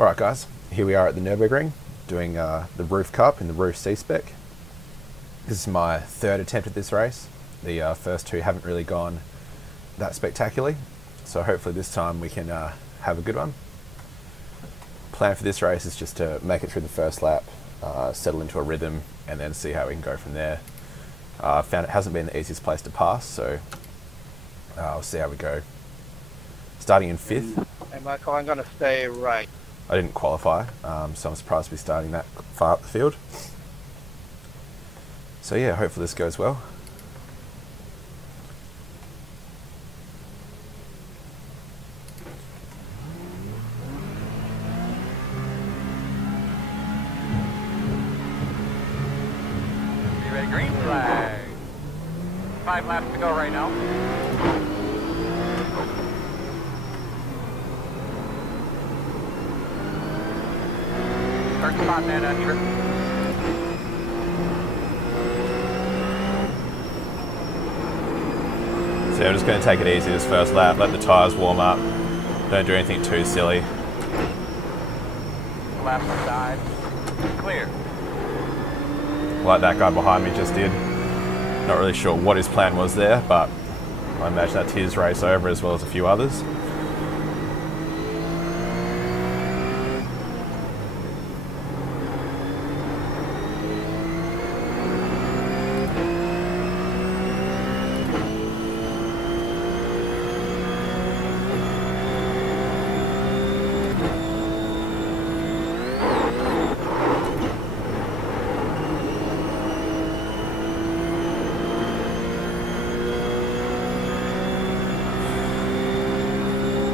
Alright guys, here we are at the Nurburgring doing the RUF Cup in the RUF C-Spec. This is my third attempt at this race. The first two haven't really gone that spectacularly, so hopefully this time we can have a good one. Plan for this race is just to make it through the first lap, settle into a rhythm, and then see how we can go from there. I found it hasn't been the easiest place to pass, so I'll see how we go. Starting in 5th. Hey Michael, I'm going to stay right. I didn't qualify, so I'm surprised to be starting that far up the field. So yeah, hopefully this goes well. You ready? Green flag. 5 laps to go right now. Start spot that under. So I'm just going to take it easy this first lap, let the tyres warm up, don't do anything too silly. Lap side. Clear. Like that guy behind me just did. Not really sure what his plan was there, but I imagine that's his race over as well as a few others.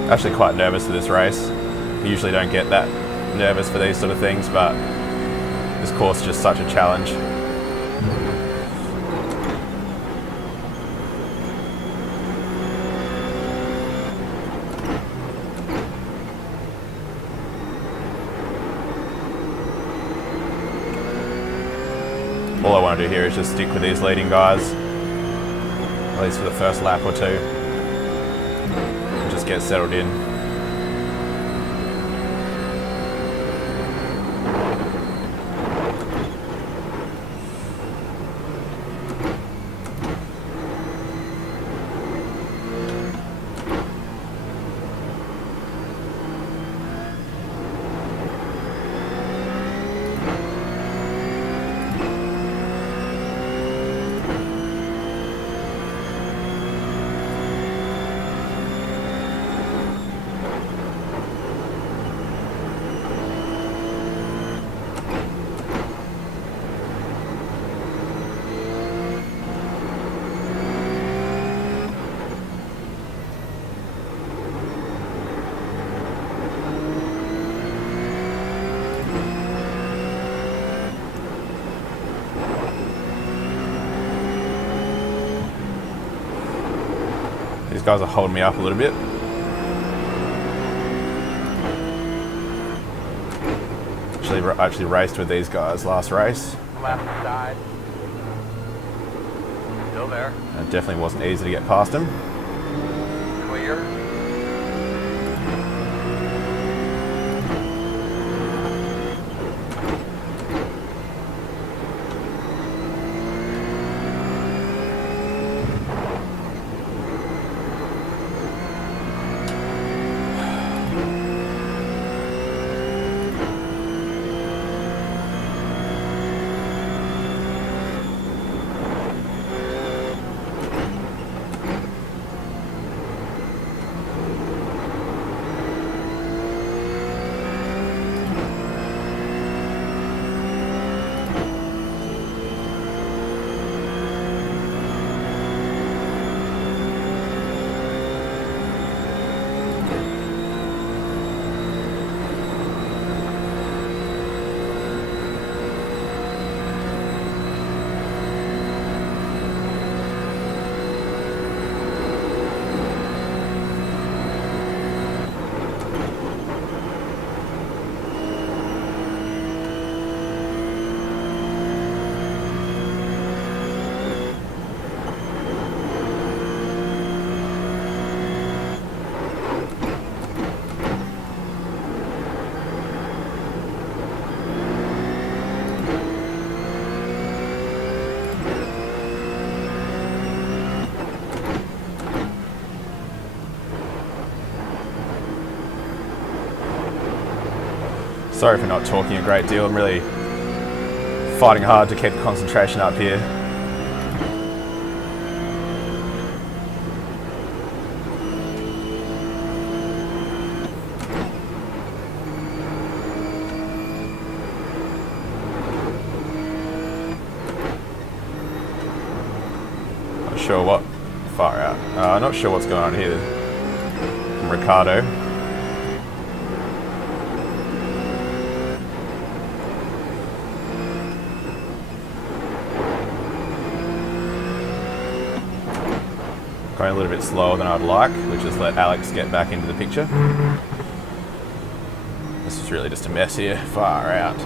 Actually quite nervous for this race. I usually don't get that nervous for these sort of things, but this course is just such a challenge. All I want to do here is just stick with these leading guys, at least for the first lap or two. Just get settled in. These guys are holding me up a little bit. Actually raced with these guys last race. Left side. Still there. And it definitely wasn't easy to get past them. Clear. Sorry for not talking a great deal. I'm really fighting hard to keep concentration up here. Not sure what... Far out. Not sure what's going on here. From Ricardo. Going a little bit slower than I'd like, which is let Alex get back into the picture. This is really just a mess here. Far out.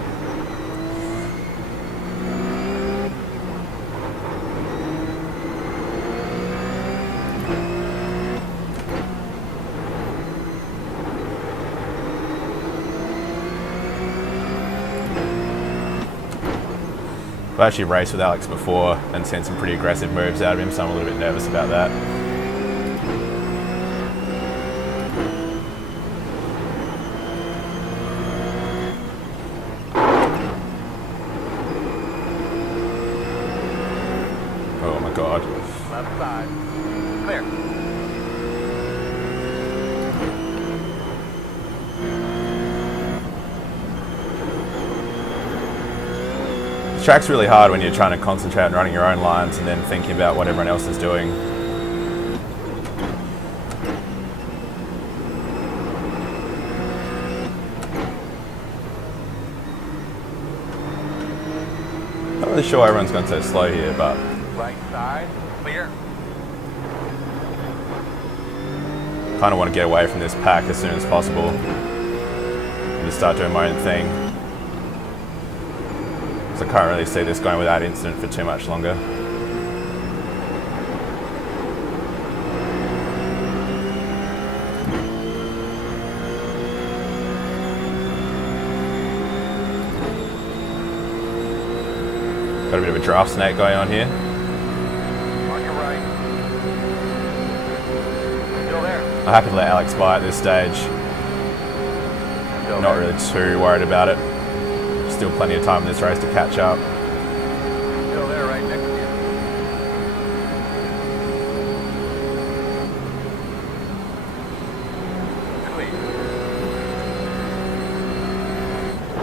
I've actually raced with Alex before and seen some pretty aggressive moves out of him, so I'm a little bit nervous about that. Oh my god. Left side. Clear. The track's really hard when you're trying to concentrate on running your own lines and then thinking about what everyone else is doing. Not really sure why everyone's gone so slow here, but... Right side. Clear. kind of want to get away from this pack as soon as possible and just start doing my own thing. So I can't really see this going without incident for too much longer. Got a bit of a draft snake going on here. On your right. Still there. I'm happy to let Alex by at this stage. Still Not there. really too worried about it. Still plenty of time in this race to catch up. Still there, right next to you. Clear.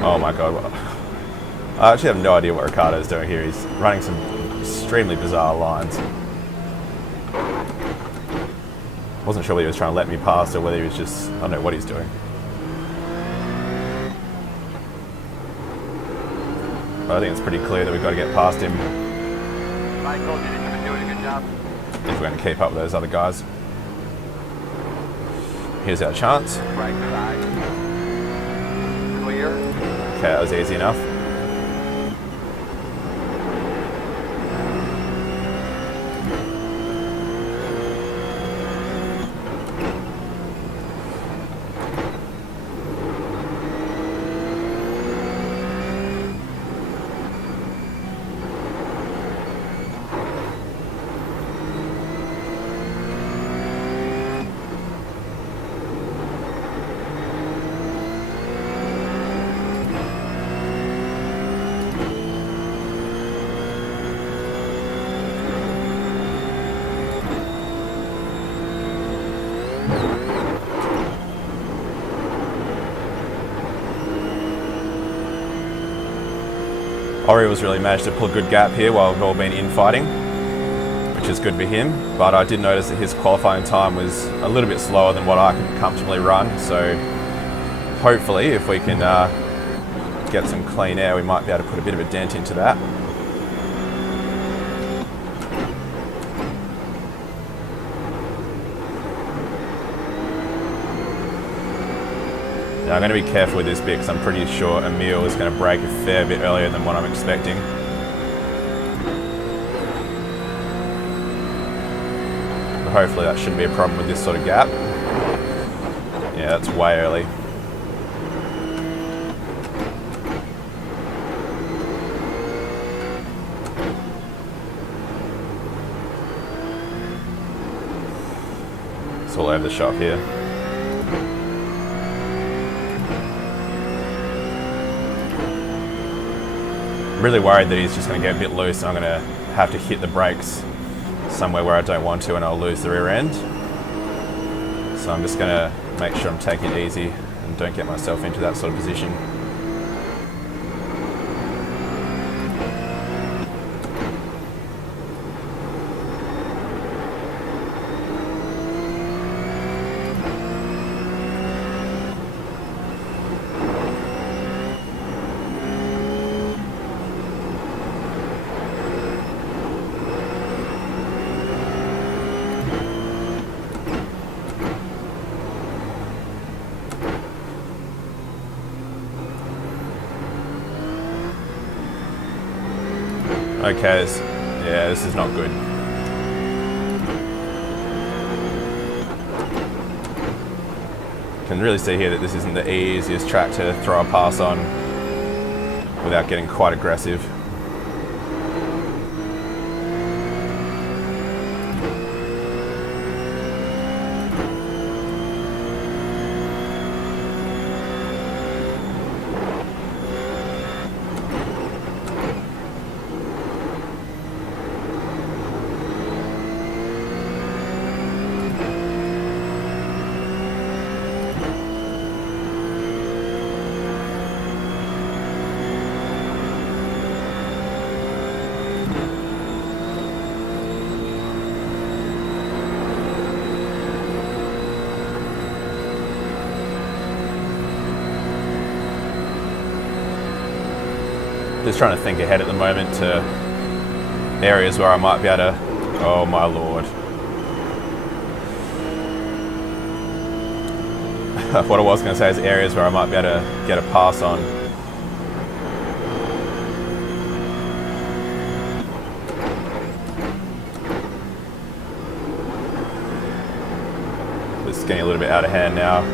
Oh my god. I actually have no idea what Ricardo's doing here. He's running some extremely bizarre lines. Wasn't sure whether he was trying to let me pass or whether he was just... I don't know what he's doing. But I think it's pretty clear that we've got to get past him Michael, you've been doing a good job. if we're going to keep up with those other guys. Here's our chance. Right side. Clear. Okay, that was easy enough. Ori was really managed to pull a good gap here while we've all been infighting, which is good for him, but I did notice that his qualifying time was a little bit slower than what I can comfortably run, so hopefully if we can get some clean air we might be able to put a bit of a dent into that. Now I'm going to be careful with this bit because I'm pretty sure Emil is going to brake a fair bit earlier than what I'm expecting. But hopefully that shouldn't be a problem with this sort of gap. Yeah, that's way early. It's all over the shop here. really worried that he's just going to get a bit loose and I'm going to have to hit the brakes somewhere where I don't want to and I'll lose the rear end. So I'm just going to make sure I'm taking it easy and don't get myself into that sort of position. Okay, this is not good. You can really see here that this isn't the easiest track to throw a pass on without getting quite aggressive. Just trying to think ahead at the moment to areas where I might be able to, oh my lord. What I was going to say is areas where I might be able to get a pass on. This is getting a little bit out of hand now.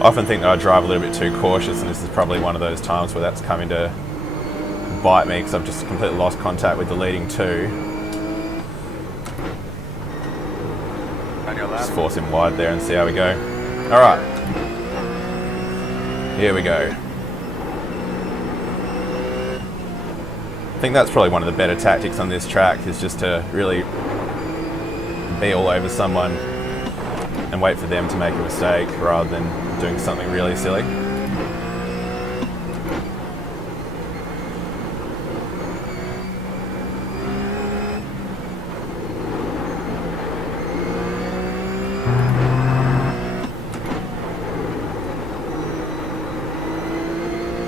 I often think that I drive a little bit too cautious, and this is probably one of those times where that's coming to bite me because I've just completely lost contact with the leading two. Just force him wide there and see how we go. Alright. Here we go. I think that's probably one of the better tactics on this track, is just to really be all over someone and wait for them to make a mistake rather than doing something really silly.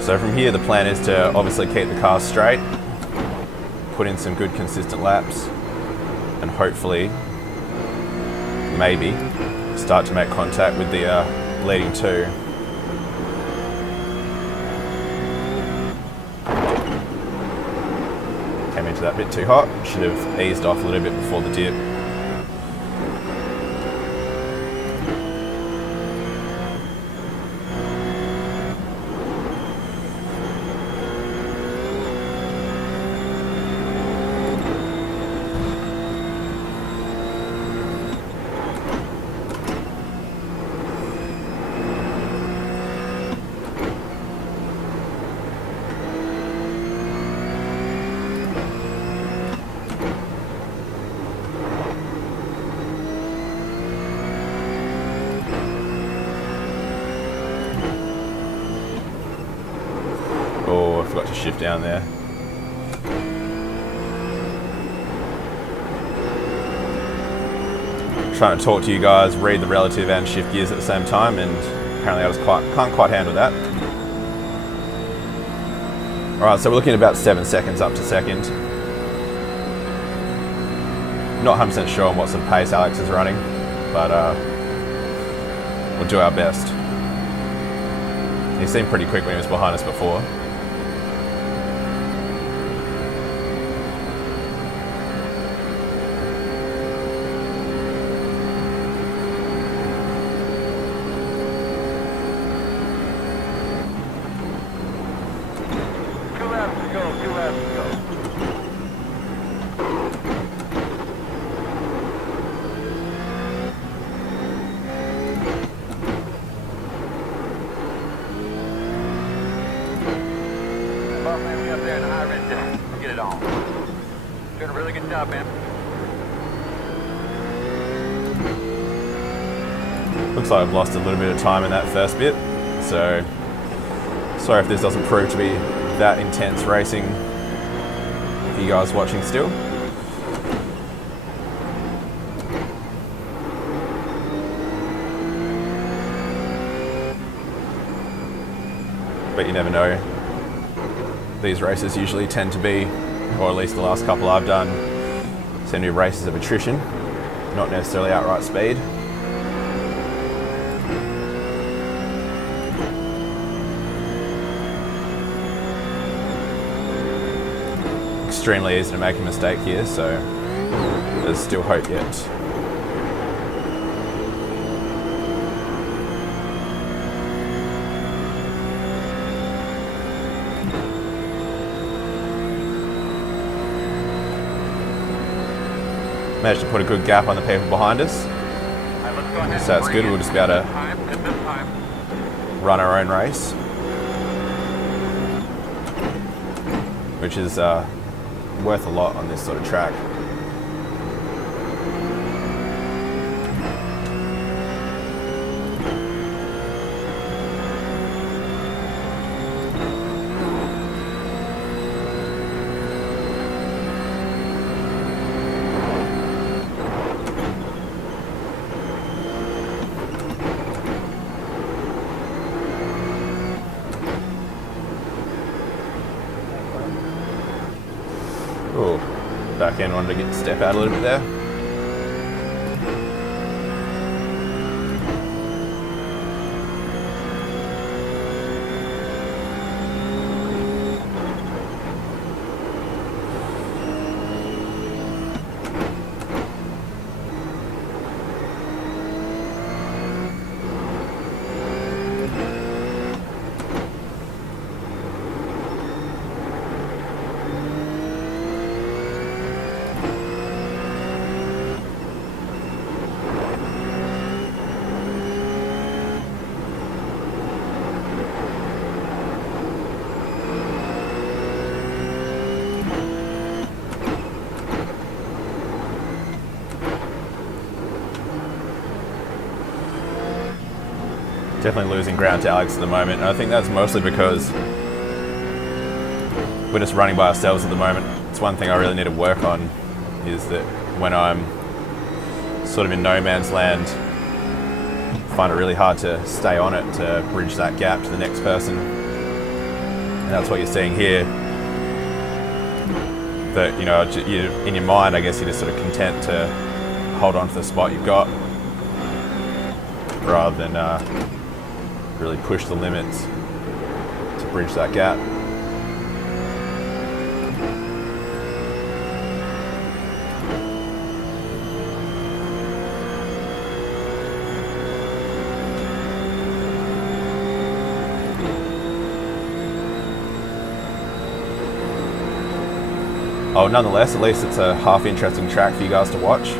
So from here the plan is to obviously keep the car straight, put in some good consistent laps, and hopefully, maybe, start to make contact with the leading two. Came into that bit too hot, should have eased off a little bit before the dip. Oh, I forgot to shift down there. Trying to talk to you guys, read the relative and shift gears at the same time, and apparently I just can't quite handle that. Alright, so we're looking at about 7 seconds up to second. Not 100% sure on what sort of pace Alex is running, but we'll do our best. He seemed pretty quick when he was behind us before. Really good job, man. Looks like I've lost a little bit of time in that first bit, so sorry if this doesn't prove to be that intense racing for you guys watching still. But you never know. These races usually tend to be, or at least the last couple I've done, tend to be races of attrition, not necessarily outright speed. Extremely easy to make a mistake here, so there's still hope yet. Managed to put a good gap on the people behind us, so that's good. We'll just be able to run our own race, which is worth a lot on this sort of track. Oh, back end wanted to step out a little bit there. Definitely losing ground to Alex at the moment. And I think that's mostly because we're just running by ourselves at the moment. It's one thing I really need to work on, is that when I'm sort of in no man's land, I find it really hard to stay on it, to bridge that gap to the next person. And that's what you're seeing here. That, you know, in your mind, I guess you're just sort of content to hold on to the spot you've got, rather than really push the limits to bridge that gap. Oh, nonetheless, at least it's a half interesting track for you guys to watch.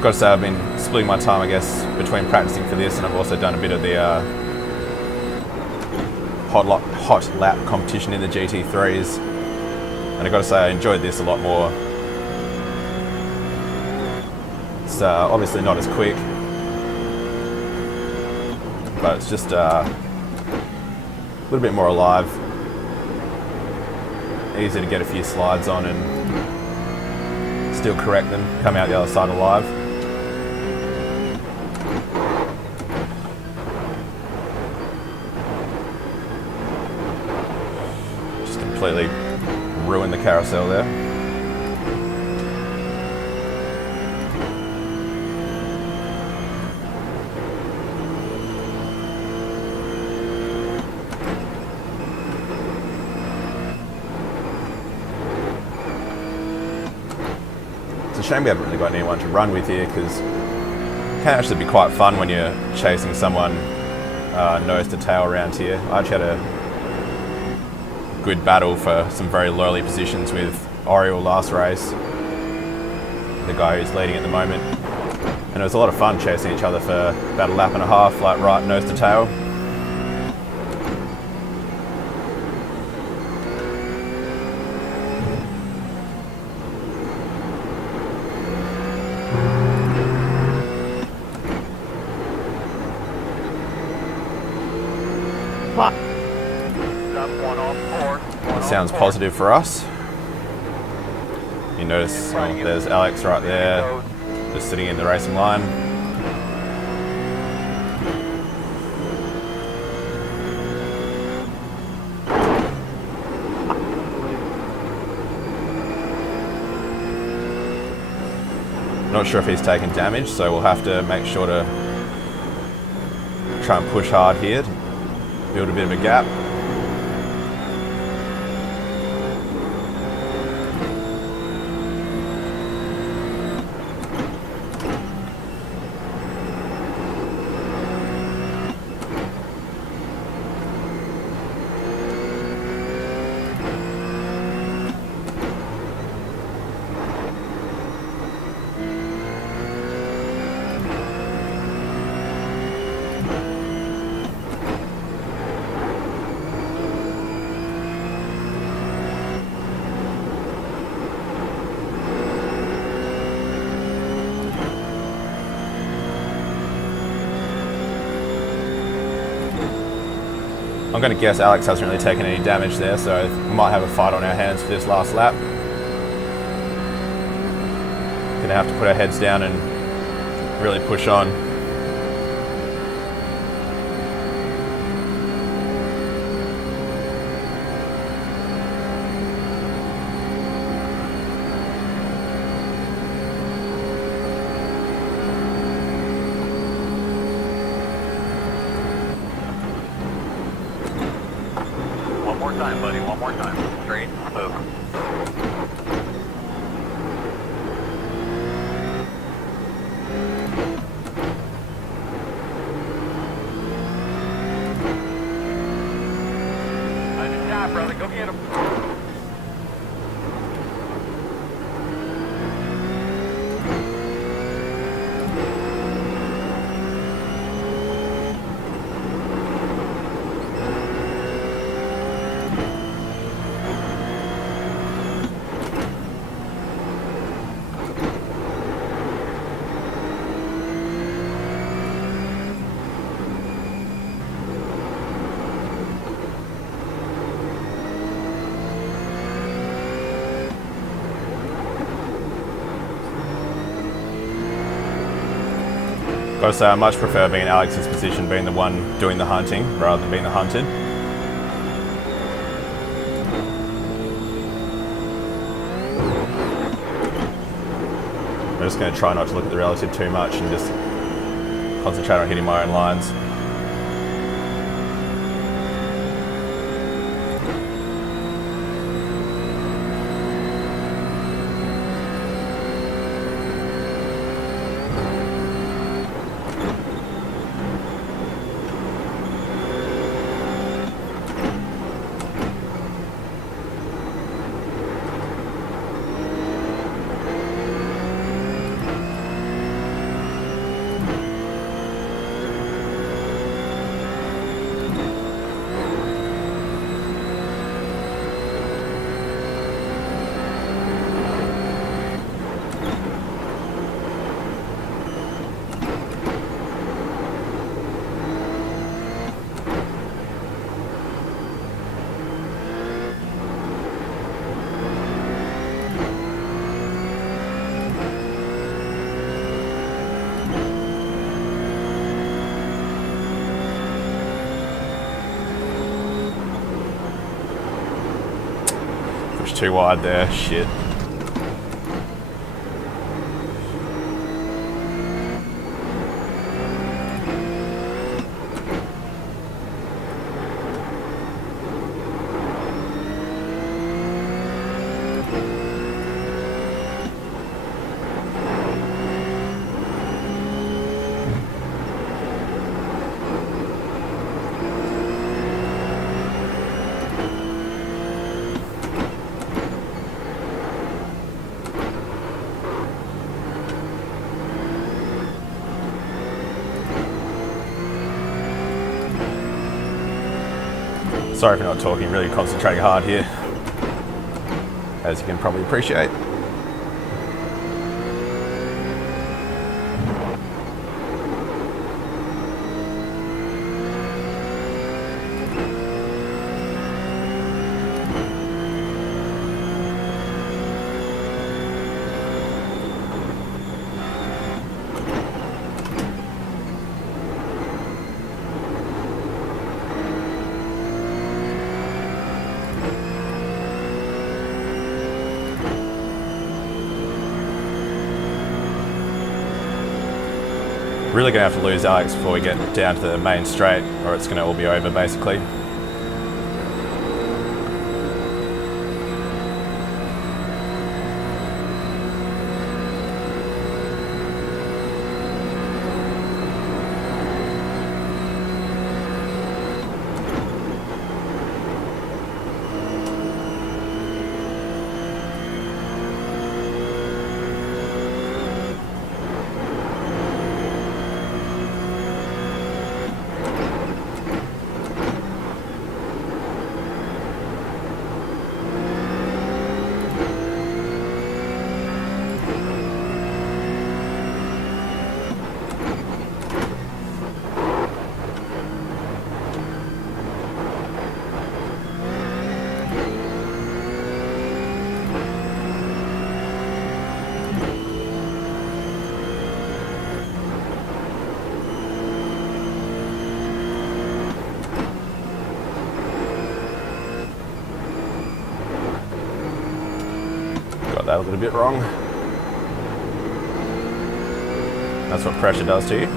Got to say, I've been splitting my time, I guess, between practicing for this, and I've also done a bit of the hot lap competition in the GT3s. And I've got to say, I enjoyed this a lot more. It's obviously not as quick, but it's just a little bit more alive. Easy to get a few slides on and still correct them, come out the other side alive. Just completely ruined the carousel there. It's a shame we haven't really got anyone to run with here, because it can actually be quite fun when you're chasing someone nose to tail around here. I actually had a good battle for some very lowly positions with Oriel last race, the guy who's leading at the moment, and it was a lot of fun chasing each other for about a lap and a half, like right nose to tail. sounds positive for us. You notice there's Alex right there, just sitting in the racing line. Not sure if he's taken damage, so we'll have to make sure to try and push hard here to build a bit of a gap. I'm going to guess Alex hasn't really taken any damage there, so we might have a fight on our hands for this last lap. Going to have to put our heads down and really push on. One more time, buddy. One more time. Straight. Move. Nice job, brother. Go get him. Gotta say, I much prefer being in Alex's position, being the one doing the hunting rather than being the hunted. I'm just going to try not to look at the relative too much and just concentrate on hitting my own lines. Too wide there, shit. Sorry for not talking, really concentrating hard here, as you can probably appreciate. Really going to have to lose Alex before we get down to the main straight, or it's going to all be over basically. That a little bit wrong. That's what pressure does to you.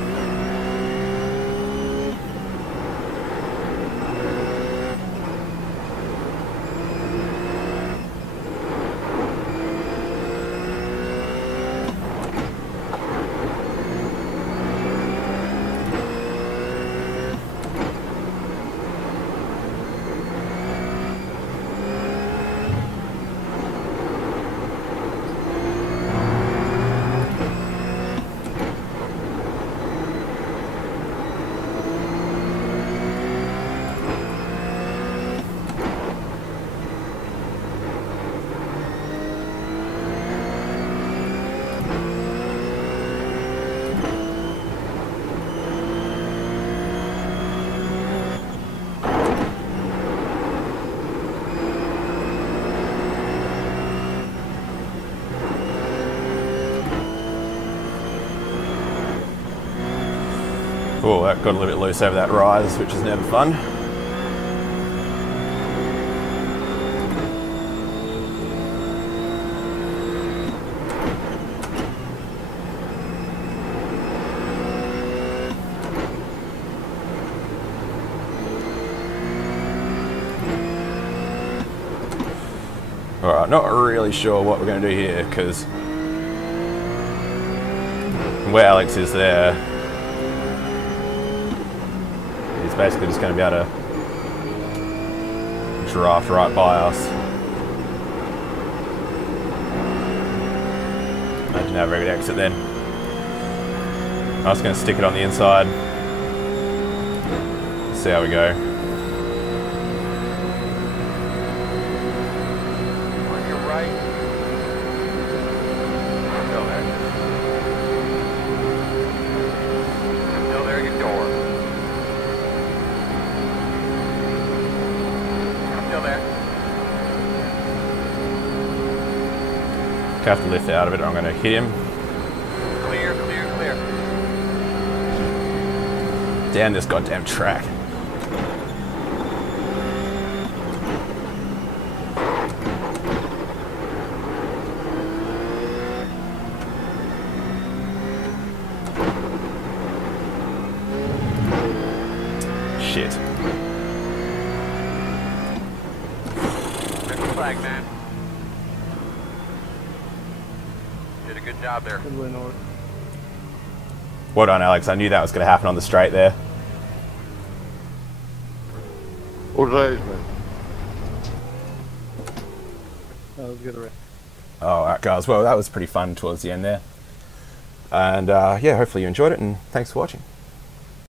Oh, that got a little bit loose over that rise, which is never fun. Alright, not really sure what we're going to do here, because where Alex is there, he's basically just going to be able to draft right by us. Imagine how we're going to exit then. I'm just going to stick it on the inside. See how we go. Have to lift out of it or I'm going to hit him. Clear, clear, clear. Down this goddamn track. Shit. There's the flag, man. Did a good job there. Good way north. Well done, Alex. I knew that was going to happen on the straight there. All right, man. That was good. Oh, alright guys, well that was pretty fun towards the end there. And yeah, hopefully you enjoyed it and thanks for watching.